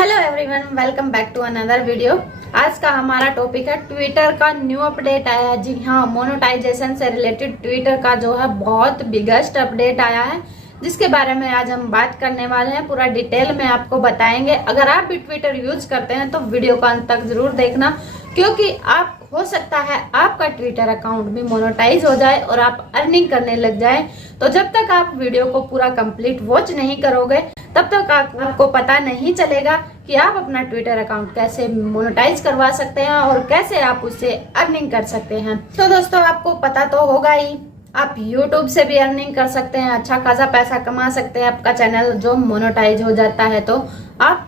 Hello everyone, welcome back to another video. आज का हमारा टॉपिक है ट्विटर का न्यू अपडेट आया है। जी हाँ, मोनेटाइजेशन से रिलेटेड ट्विटर का जो है बहुत बिगेस्ट अपडेट आया है, जिसके बारे में आज हम बात करने वाले हैं। पूरा डिटेल में आपको बताएंगे। अगर आप भी ट्विटर यूज करते हैं तो वीडियो को अंत तक जरूर देखना, क्योंकि आप हो सकता है आपका ट्विटर अकाउंट भी मोनेटाइज हो जाए और आप अर्निंग करने लग जाए। तो जब तक आप वीडियो को पूरा कंप्लीट वॉच नहीं करोगे तब तक आपको पता नहीं चलेगा कि आप अपना ट्विटर अकाउंट कैसे मोनेटाइज करवा सकते हैं और कैसे आप उससे अर्निंग कर सकते हैं। तो दोस्तों, आपको पता तो होगा ही, आप YouTube से भी अर्निंग कर सकते हैं, अच्छा खासा पैसा कमा सकते हैं। आपका चैनल जो मोनेटाइज हो जाता है तो आप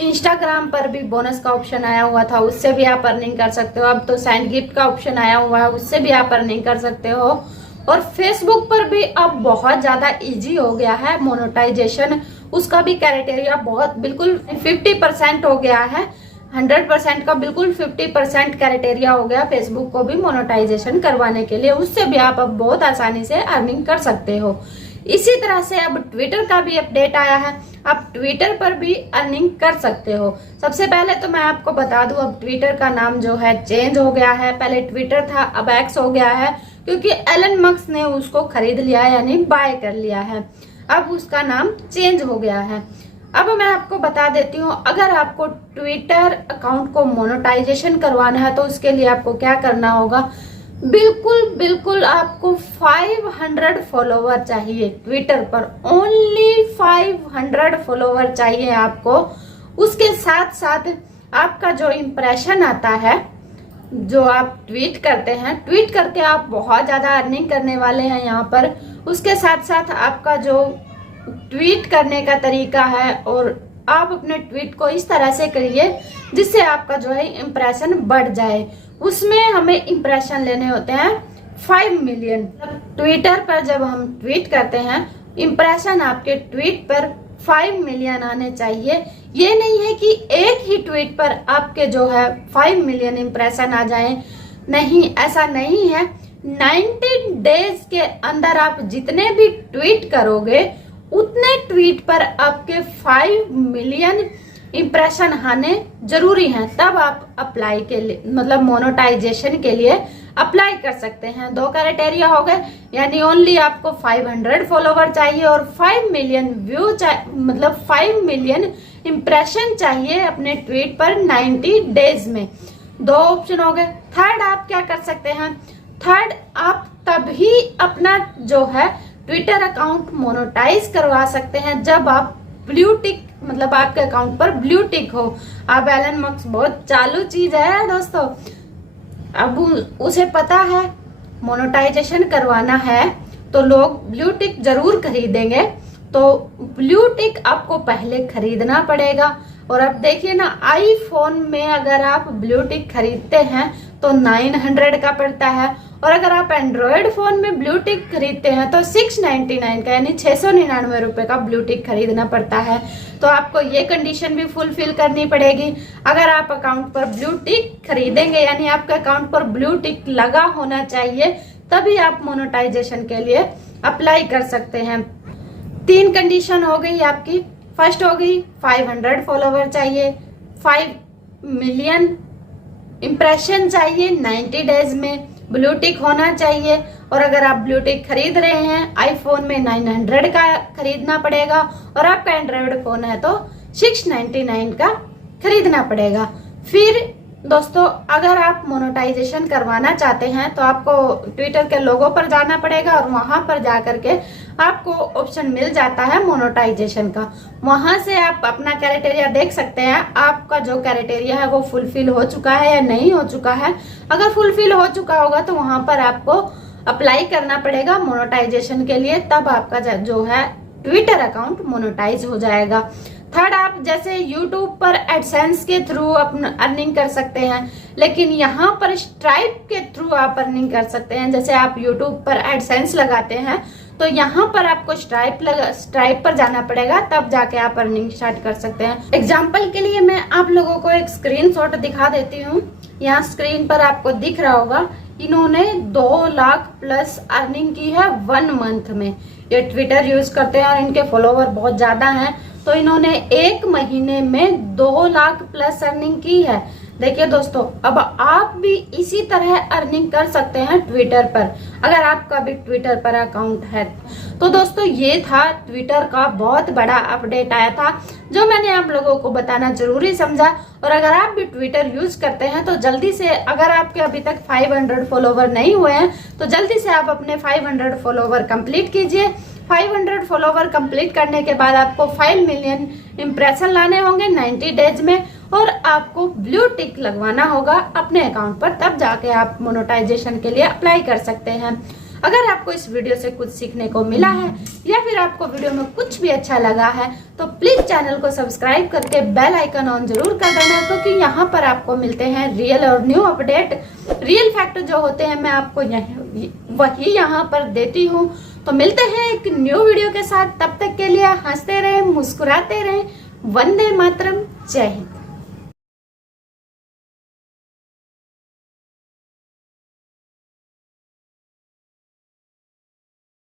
इंस्टाग्राम पर भी बोनस का ऑप्शन आया हुआ था, उससे भी आप अर्निंग कर सकते हो। अब तो सेंड गिफ्ट का ऑप्शन आया हुआ है, उससे भी आप अर्निंग कर सकते हो। और फेसबुक पर भी अब बहुत ज्यादा इजी हो गया है मोनेटाइजेशन। उसका भी क्राइटेरिया बहुत बिल्कुल 50% हो गया है। 100% का बिल्कुल 50% क्राइटेरिया हो गया फेसबुक को भी मोनेटाइजेशन करवाने के लिए। उससे भी आप अब बहुत आसानी से अर्निंग कर सकते हो। इसी तरह से अब ट्विटर का भी अपडेट आया है, आप ट्विटर पर भी अर्निंग कर सकते हो। सबसे पहले तो मैं आपको बता दूं, अब ट्विटर का नाम जो है चेंज हो गया है। पहले ट्विटर था, अब एक्स हो गया है, क्योंकि एलन मस्क ने उसको खरीद लिया है, यानी बाय कर लिया है। अब उसका नाम चेंज हो गया है। अब मैं आपको बता देती हूँ, अगर आपको ट्विटर अकाउंट को मोनेटाइजेशन करवाना है तो उसके लिए आपको क्या करना होगा। बिल्कुल आपको 500 फॉलोवर चाहिए ट्विटर पर, ओनली 500 फॉलोवर चाहिए आपको। उसके साथ साथ आपका जो इम्प्रेशन आता है, जो आप ट्वीट करते हैं, ट्वीट करके आप बहुत ज्यादा अर्निंग करने वाले हैं यहाँ पर। उसके साथ साथ आपका जो ट्वीट करने का तरीका है, और आप अपने ट्वीट को इस तरह से करिए जिससे आपका जो है इम्प्रेशन बढ़ जाए। उसमें हमें इम्प्रेशन लेने होते हैं 5 मिलियन। ट्विटर पर जब हम ट्वीट करते हैं, इम्प्रेशन आपके ट्वीट पर 5 मिलियन आने चाहिए। ये नहीं है कि एक ही ट्वीट पर आपके जो है 5 मिलियन इम्प्रेशन आ जाएं, नहीं, ऐसा नहीं है। 90 डेज के अंदर आप जितने भी ट्वीट करोगे उतने ट्वीट पर आपके 5 मिलियन इम्प्रेशन आने जरूरी हैं, तब आप अप्लाई के लिए, मतलब मोनेटाइजेशन के लिए अप्लाई कर सकते हैं। 2 क्राइटेरिया हो गए, यानी ओनली आपको 500 फॉलोवर चाहिए और 5 मिलियन व्यू मतलब 5 मिलियन इम्प्रेशन चाहिए अपने ट्वीट पर 90 डेज में। 2 ऑप्शन हो गए। थर्ड आप क्या कर सकते हैं, थर्ड आप तभी अपना जो है ट्विटर अकाउंट मोनेटाइज करवा सकते हैं जब आप ब्लू टिक, मतलब आपके अकाउंट पर ब्लू टिक हो। अब एलन मस्क बहुत चालू चीज है दोस्तों, अब उसे पता है मोनेटाइजेशन करवाना है तो लोग ब्लू टिक जरूर खरीदेंगे। तो ब्लू टिक आपको पहले खरीदना पड़ेगा। और अब देखिए ना, आईफोन में अगर आप ब्लू टिक खरीदते हैं तो 900 का पड़ता है, और अगर आप एंड्रॉयड फोन में ब्लू टिक खरीदते हैं तो 699 का, यानी 699 रुपए का ब्लू टिक खरीदना पड़ता है। तो आपको ये कंडीशन भी फुलफिल करनी पड़ेगी। अगर आप अकाउंट पर ब्लू टिक खरीदेंगे, यानी आपके अकाउंट पर ब्लू टिक लगा होना चाहिए, तभी आप मोनेटाइजेशन के लिए अप्लाई कर सकते हैं। 3 कंडीशन हो गई आपकी। फर्स्ट हो गई 500 फॉलोवर चाहिए, 5 मिलियन इम्प्रेशन चाहिए 90 डेज में, ब्लू टिक होना चाहिए। और अगर आप ब्लू टिक खरीद रहे हैं, आईफोन में 900 का खरीदना पड़ेगा, और आपका एंड्रॉयड फोन है तो 699 का खरीदना पड़ेगा। फिर दोस्तों, अगर आप मोनेटाइजेशन करवाना चाहते हैं तो आपको ट्विटर के लोगो पर जाना पड़ेगा, और वहां पर जाकर के आपको ऑप्शन मिल जाता है मोनेटाइजेशन का। वहां से आप अपना क्राइटेरिया देख सकते हैं, आपका जो क्राइटेरिया है वो फुलफिल हो चुका है या नहीं हो चुका है। अगर फुलफिल हो चुका होगा तो वहां पर आपको अप्लाई करना पड़ेगा मोनेटाइजेशन के लिए, तब आपका जो है ट्विटर अकाउंट मोनेटाइज हो जाएगा। थर्ड, आप जैसे YouTube पर एडसेंस के थ्रू अपना अर्निंग कर सकते हैं, लेकिन यहाँ पर स्ट्राइप के थ्रू आप अर्निंग कर सकते हैं। जैसे आप YouTube पर एडसेंस लगाते हैं तो यहाँ पर आपको स्ट्राइप पर जाना पड़ेगा, तब जाके आप अर्निंग स्टार्ट कर सकते हैं। एग्जाम्पल के लिए मैं आप लोगों को एक स्क्रीनशॉट दिखा देती हूँ। यहाँ स्क्रीन पर आपको दिख रहा होगा, इन्होंने 2 लाख प्लस अर्निंग की है 1 मंथ में। ये ट्विटर यूज करते हैं और इनके फॉलोवर बहुत ज्यादा हैं। तो इन्होंने 1 महीने में 2 लाख प्लस अर्निंग की है। देखिए दोस्तों, अब आप भी इसी तरह अर्निंग कर सकते हैं ट्विटर पर, अगर आपका भी ट्विटर पर अकाउंट है। तो दोस्तों, ये था ट्विटर का बहुत बड़ा अपडेट आया था, जो मैंने आप लोगों को बताना जरूरी समझा। और अगर आप भी ट्विटर यूज करते हैं तो जल्दी से, अगर आपके अभी तक 500 फॉलोवर नहीं हुए हैं तो जल्दी से आप अपने 500 फॉलोवर कंप्लीट कीजिए। 500 फॉलोवर कंप्लीट करने के बाद आपको 5 मिलियन इंप्रेशन लाने होंगे 90 डेज में, और आपको ब्लू टिक लगवाना होगा अपने अकाउंट पर, तब जाके आप मोनेटाइजेशन के लिए अप्लाई कर सकते हैं। अगर आपको इस वीडियो से कुछ सीखने को मिला है या फिर आपको वीडियो में कुछ भी अच्छा लगा है तो प्लीज चैनल को सब्सक्राइब करके बेल आइकन ऑन जरूर कर देना, क्योंकि यहाँ पर आपको मिलते हैं रियल और न्यू अपडेट। रियल फैक्ट जो होते हैं मैं आपको वही यहाँ पर देती हूँ। तो मिलते हैं एक न्यू वीडियो के साथ, तब तक के लिए हंसते रहें, मुस्कुराते रहें। वंदे मातरम, जय हिंद।